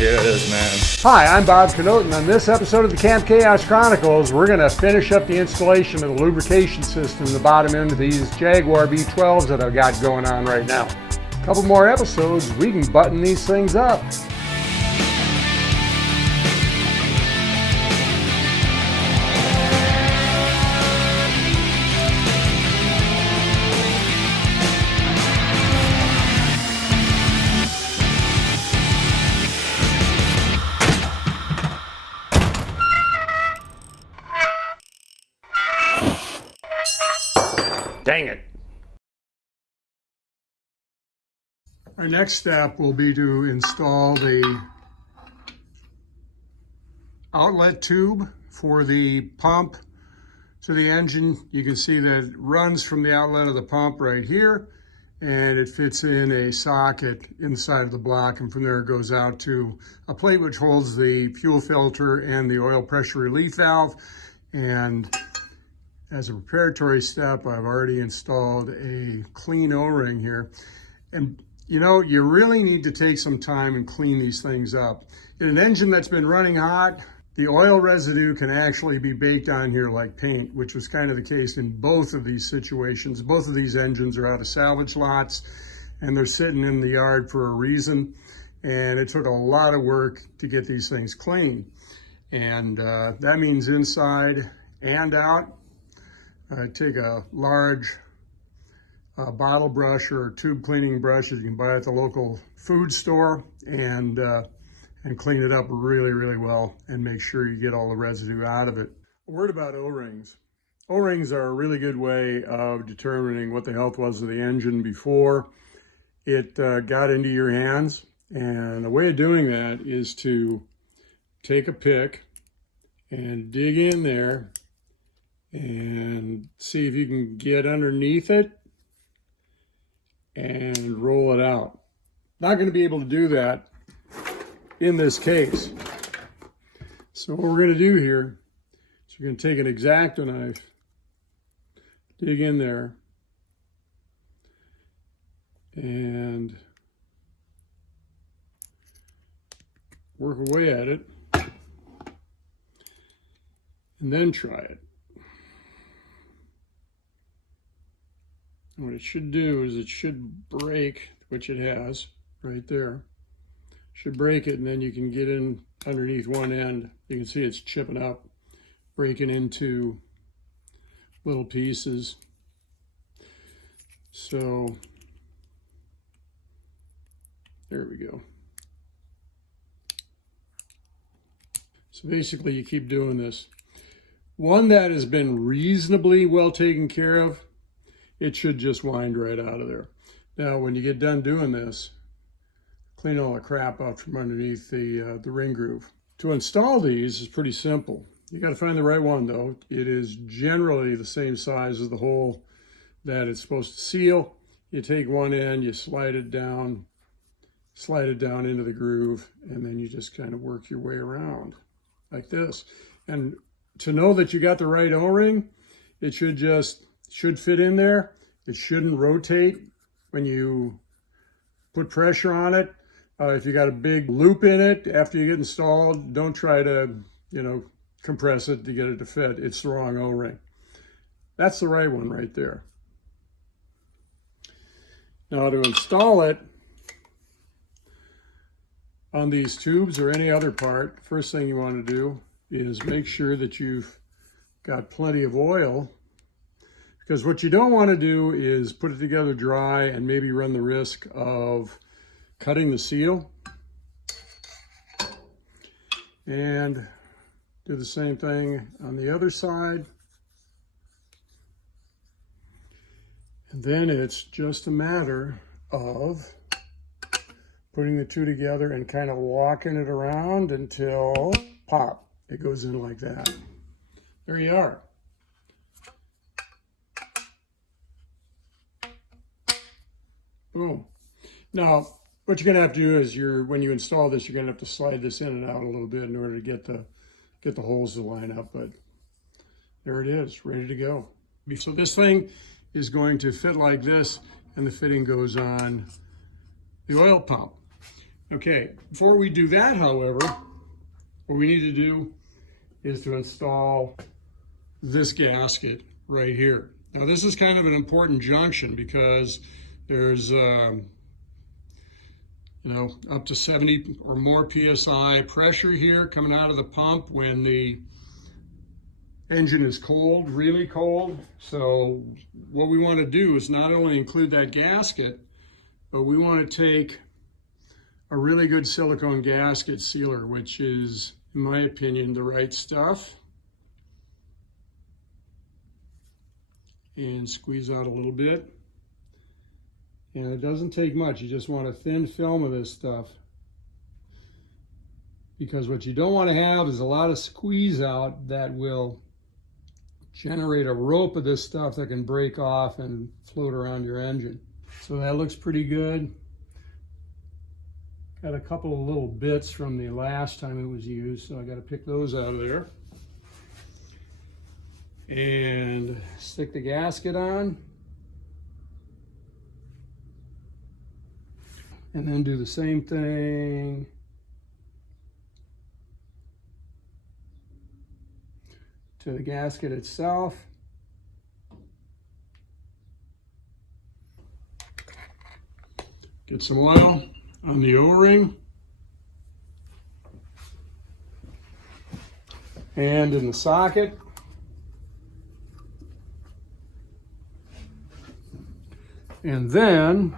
here it is, man. Hi, I'm Bob Knote, and on this episode of the Camp Chaos Chronicles, we're going to finish up the installation of the lubrication system in the bottom end of these Jaguar V-12s that I've got going on right now. A couple more episodes, we can button these things up. Dang it. Our next step will be to install the outlet tube for the pump to the engine. You can see that it runs from the outlet of the pump right here, and it fits in a socket inside of the block, and from there it goes out to a plate which holds the fuel filter and the oil pressure relief valve. And as a preparatory step, I've already installed a clean O-ring here. And you know, you really need to take some time and clean these things up. In an engine that's been running hot, the oil residue can actually be baked on here like paint, which was kind of the case in both of these situations. Both of these engines are out of salvage lots, and they're sitting in the yard for a reason. And it took a lot of work to get these things clean. And that means inside and out. Take a large bottle brush or tube cleaning brush that you can buy at the local food store, and clean it up really, really well and make sure you get all the residue out of it. A word about O-rings. O-rings are a really good way of determining what the health was of the engine before it got into your hands. And a way of doing that is to take a pick and dig in there and see if you can get underneath it and roll it out. Not going to be able to do that in this case. So what we're going to do here is we're going to take an X-Acto knife, dig in there, and work away at it, and then try it. What it should do is it should break, which it has right there. Should break it, and then you can get in underneath one end. You can see it's chipping up, breaking into little pieces. So there we go. So basically you keep doing this. One that has been reasonably well taken care of, it should just wind right out of there. Now, when you get done doing this, clean all the crap out from underneath the ring groove. To install these is pretty simple. You got to find the right one though. It is generally the same size as the hole that it's supposed to seal. You take one end, you slide it down into the groove, and then you just kind of work your way around like this. And to know that you got the right O-ring, it should fit in there. It shouldn't rotate when you put pressure on it. If you got a big loop in it after you get installed, don't try to, compress it to get it to fit. It's the wrong O-ring. That's the right one right there. Now to install it on these tubes or any other part, first thing you want to do is make sure that you've got plenty of oil. Because what you don't want to do is put it together dry and maybe run the risk of cutting the seal. And do the same thing on the other side. And then it's just a matter of putting the two together and kind of walking it around until pop, it goes in like that. There you are. Boom. Now, what you're going to have to do is when you install this, you're going to have to slide this in and out a little bit in order to get the holes to line up. But there it is, ready to go. So this thing is going to fit like this, and the fitting goes on the oil pump. Okay, before we do that, however, what we need to do is to install this gasket right here. Now this is kind of an important junction because there's up to 70 or more PSI pressure here coming out of the pump when the engine is cold, really cold. So what we want to do is not only include that gasket, but we want to take a really good silicone gasket sealer, which is, in my opinion, the right stuff. And squeeze out a little bit. And it doesn't take much. You just want a thin film of this stuff. Because what you don't want to have is a lot of squeeze out that will generate a rope of this stuff that can break off and float around your engine. So that looks pretty good. Got a couple of little bits from the last time it was used, so I got to pick those out of there. And stick the gasket on. And then do the same thing to the gasket itself. Get some oil on the O-ring. And in the socket. And then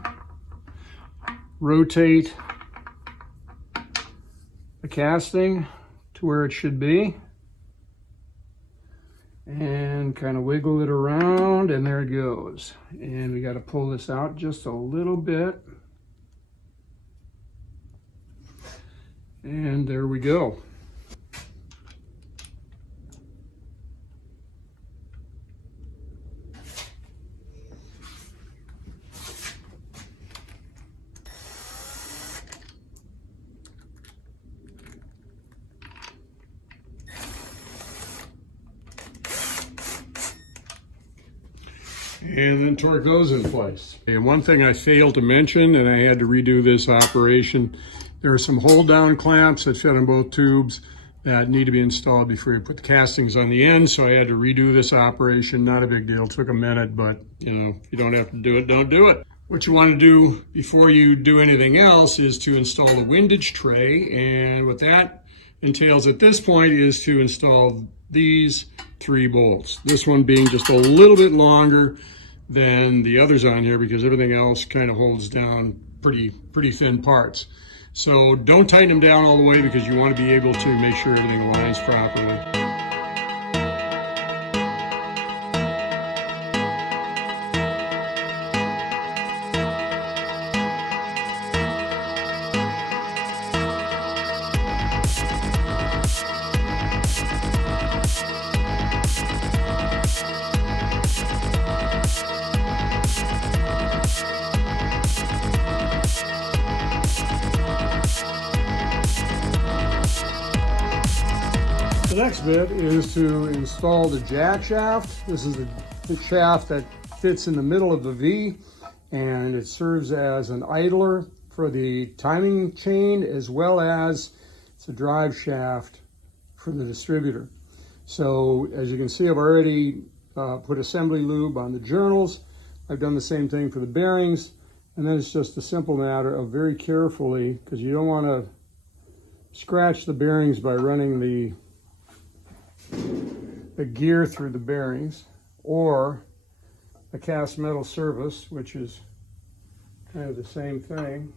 rotate the casting to where it should be. And kind of wiggle it around, and there it goes. And we got to pull this out just a little bit. And there we go. And then torque those in place. And one thing I failed to mention, and I had to redo this operation, there are some hold down clamps that fit on both tubes that need to be installed before you put the castings on the end. So I had to redo this operation. Not a big deal, took a minute, but if you don't have to do it, don't do it. What you want to do before you do anything else is to install the windage tray. And what that entails at this point is to install these 3 bolts. This one being just a little bit longer than the others on here because everything else kind of holds down pretty thin parts. So don't tighten them down all the way because you want to be able to make sure everything aligns properly. The next bit is to install the jack shaft. This is the shaft that fits in the middle of the V, and it serves as an idler for the timing chain, as well as it's a drive shaft for the distributor. So as you can see, I've already put assembly lube on the journals. I've done the same thing for the bearings, and then it's just a simple matter of very carefully, because you don't want to scratch the bearings by running the gear through the bearings, or a cast metal surface, which is kind of the same thing.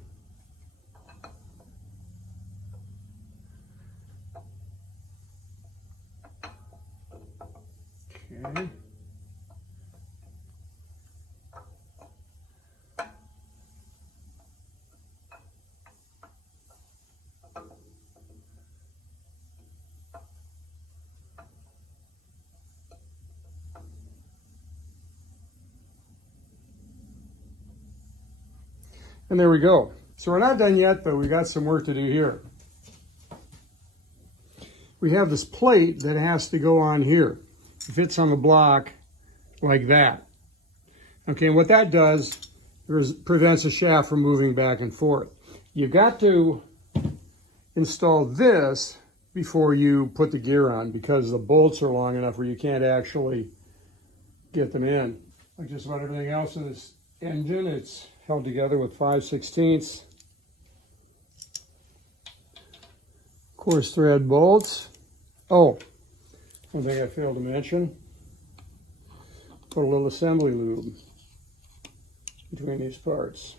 Okay. And there we go. So we're not done yet, but we got some work to do here. We have this plate that has to go on here. It fits on the block like that. Okay, and what that does is prevents the shaft from moving back and forth. You got to install this before you put the gear on because the bolts are long enough where you can't actually get them in. Like just about everything else in this engine, it's held together with 5/16 coarse thread bolts. Oh, one thing I failed to mention, put a little assembly lube between these parts.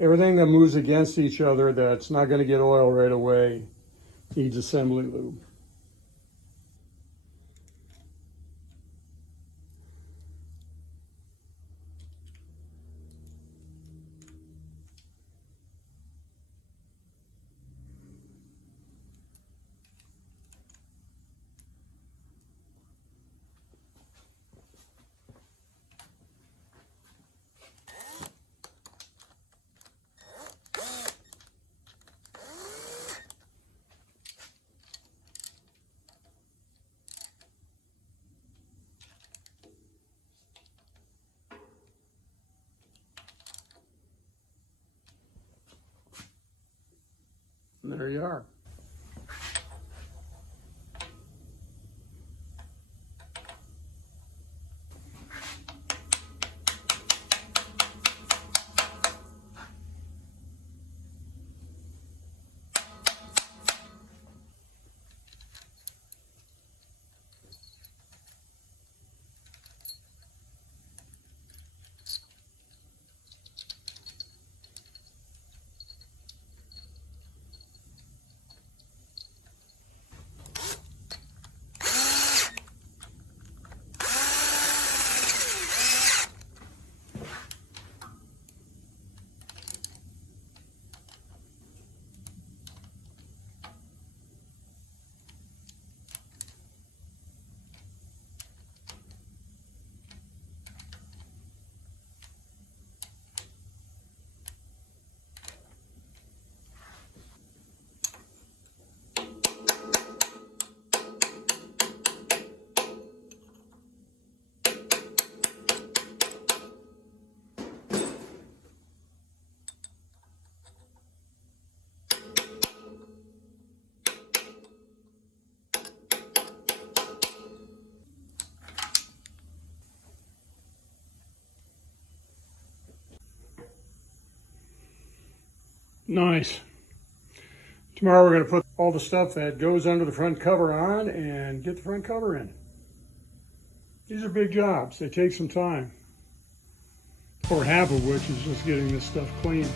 Everything that moves against each other that's not going to get oil right away needs assembly lube. And there you are. Nice. Tomorrow we're going to put all the stuff that goes under the front cover on and get the front cover in. These are big jobs. They take some time. Or half of which is just getting this stuff clean.